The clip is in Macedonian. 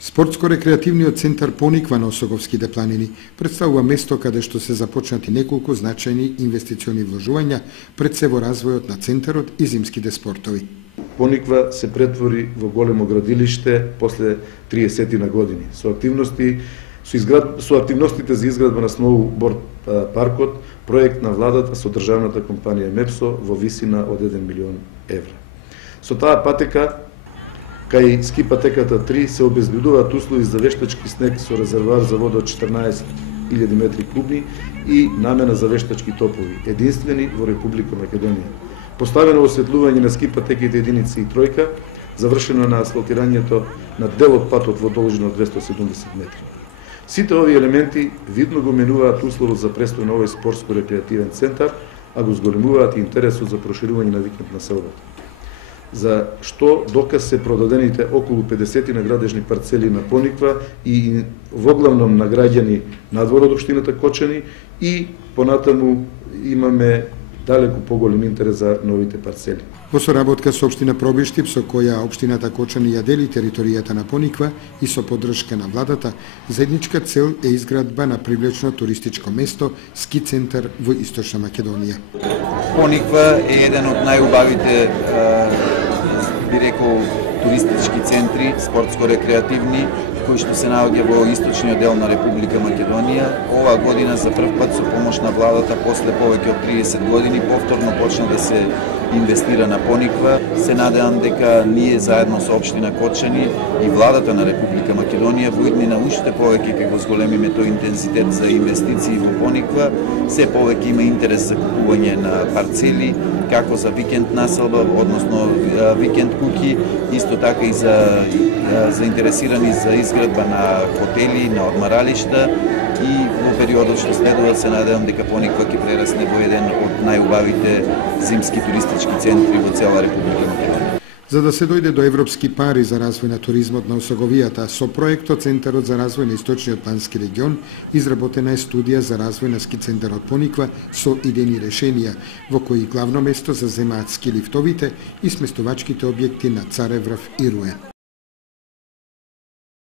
Спортско-рекреативниот центар Пониква на Осоговските планини представува место каде што се започнати неколку значајни инвестициони вложувања пред се во развојот на центарот и зимските спортови. Пониква се претвори во големо градилиште после 30 на години со активностите за изградба на сноуборд паркот, проект на владата со државната компанија МЕПСО во висина од 1 милион евра. Со таа патека кај ски патеката 3 се обезбедуваат услови за вештачки снег со резервоар за вода од 14.000 метри кубни и намена за вештачки топови, единствени во Република Македонија. Поставено осветлување на ски патеките единица и тројка, завршено на асфалтирањето на дел од патот во должина од 270 метри. Сите овие елементи видно го менуваат условот за престој на овој спортско-рекреативен центар, а го зголемуваат интересот за проширување на викенд населбата. За што доказ се продадените околу 50 наградежни парцели на Пониква и воглавном награѓани надвор од општината Кочани и понатаму имаме далеку поголем интерес за новите парцели. Во соработка со општина Пробиштип, со која општината Кочани ја дели територијата на Пониква и со поддршка на владата, заедничка цел е изградба на привлечно туристичко место, ски центар во Источна Македонија. Пониква е еден од најубавите би рекол туристички центри, спортско-рекреативни, кои што се наоѓа во источниот дел на Република Македонија. Оваа година за прв пат со помош на владата после повеќе од 30 години повторно почна да се инвестира на Пониква. Се надевам дека ние заедно со општина Кочани и владата на Република Македонија во иднина уште повеќе ќе го зголемиме тој интензитет за инвестиции во Пониква. Се повеќе има интерес за купување на парцели, како за викенд населба, односно викенд куќи, исто така и за заинтересирани за изградба на хотели, на одмаралишта и во периодот што следува се надевам дека Пониква ќе прерасне во еден од најубавите зимски туристички центри во цела Република Македонија. За да се дојде до европски пари за развој на туризмот на Осоговијата, со проектот Центарот за развој на Источниот плански регион изработена е студија за развој на ски центарот Пониква со идејни решенија, во кои главно место заземаат ски лифтовите и сместувачките објекти на Цареврав и Руен.